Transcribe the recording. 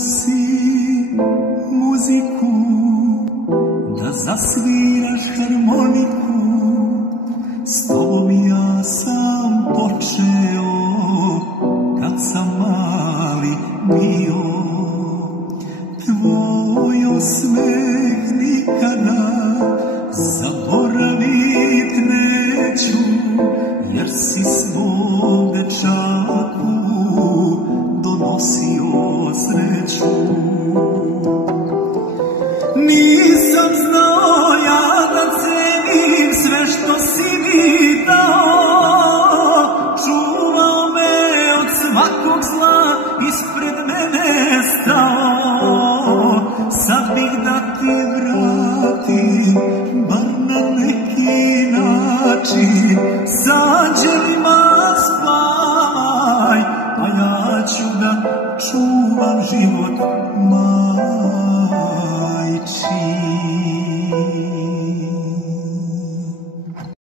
si muziku, da zasviraš harmoniku. S tobom ja sam počeo kad sam mali bio. Tvoj osmeh nikada zaboravit neću, jer si svom dečaku donosio sreću. Nisam znao ja da cenim sve što si mi dao, čuvao me od svakog zla, ispred mene stao. Sad bih da ti vratim, bar na neki način, sa anđelima spavaj, a ja ću da čuvam život maj.